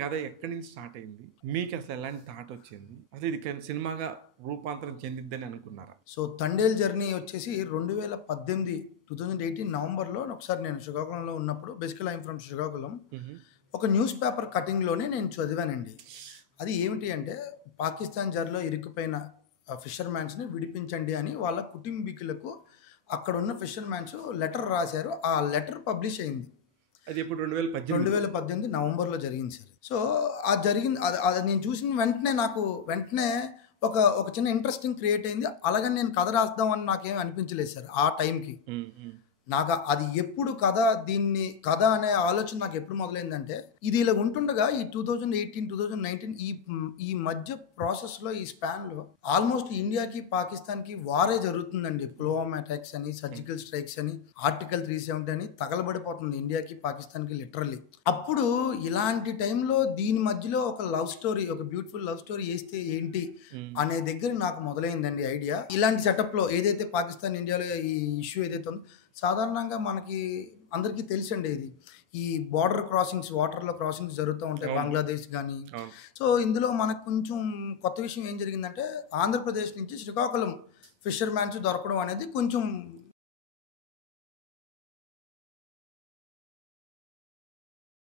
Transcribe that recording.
కథ ఎక్కడి నుంచి స్టార్ట్ అయింది? మీకు అసలు ఎలాంటి థాట్ వచ్చింది? అసలు ఇది సినిమాగా రూపాంతరం చెందిద్దని అనుకున్నారా? సో 'తండేల్ జర్నీ' వచ్చేసి 2018 నవంబర్‌లో ఒకసారి నేను శ్రీకాకుళంలో ఉన్నప్పుడు, బేసికల్లీ ఐయామ్ ఫ్రమ్ శ్రీకాకుళం. ఒక న్యూస్ పేపర్ కటింగ్‌లోనే నేను చదివానండి. అది ఏమిటి అంటే, పాకిస్తాన్ జర్లో ఇరుక్కుపోయిన ఫిషర్‌మ్యాన్స్‌ని విడిపించండి అని వాళ్ళ కుటుంబీకులకు అక్కడున్న ఫిషర్‌మ్యాన్స్ లెటర్ రాశారు. ఆ లెటర్ పబ్లిష్ అయింది. అది ఎప్పుడు 2018 నవంబర్‌లో జరిగింది సార్. సో అది జరిగింది. అది నేను చూసిన వెంటనే ఒక చిన్న ఇంట్రెస్టింగ్ క్రియేట్ అయింది. అలాగని నేను కథ రాద్దామని నాకేమి అనిపించలేదు సార్ ఆ టైంకి. నాకు అది ఎప్పుడు కథ అనే ఆలోచన నాకు ఎప్పుడు మొదలైందంటే, ఇది ఇలా ఉంటుండగా ఈ 2018, 2019 ఈ మధ్య ప్రాసెస్‌లో, ఈ స్పాన్‌లో ఆల్మోస్ట్ ఇండియాకి, పాకిస్తాన్‌కి వారే జరుగుతుందండి. పుల్వామా అటాక్స్ అని, సర్జికల్ స్ట్రైక్స్ అని, ఆర్టికల్ 370 అని తగలబడిపోతుంది ఇండియాకి, పాకిస్తాన్‌కి లిటరల్లీ. అప్పుడు ఇలాంటి టైంలో దీని మధ్యలో ఒక లవ్ స్టోరీ, ఒక బ్యూటిఫుల్ లవ్ స్టోరీ ఏస్తే ఏంటి అనే దగ్గర నాకు మొదలైంది ఐడియా. ఇలాంటి సెటప్‌లో ఏదైతే పాకిస్తాన్, ఇండియాలో ఈ ఇష్యూ ఏదైతే ఉందో, సాధారణంగా మనకి అందరికీ తెలుసండి ఇది. ఈ బార్డర్ క్రాసింగ్స్, వాటర్‌లో క్రాసింగ్స్ జరుగుతూ ఉంటాయి, బంగ్లాదేశ్ గానీ. సో ఇందులో మనకు కొంచెం కొత్త విషయం ఏం జరిగిందంటే, ఆంధ్రప్రదేశ్ నుంచి శ్రీకాకుళం ఫిషర్‌మ్యాన్స్ దొరకడం అనేది కొంచెం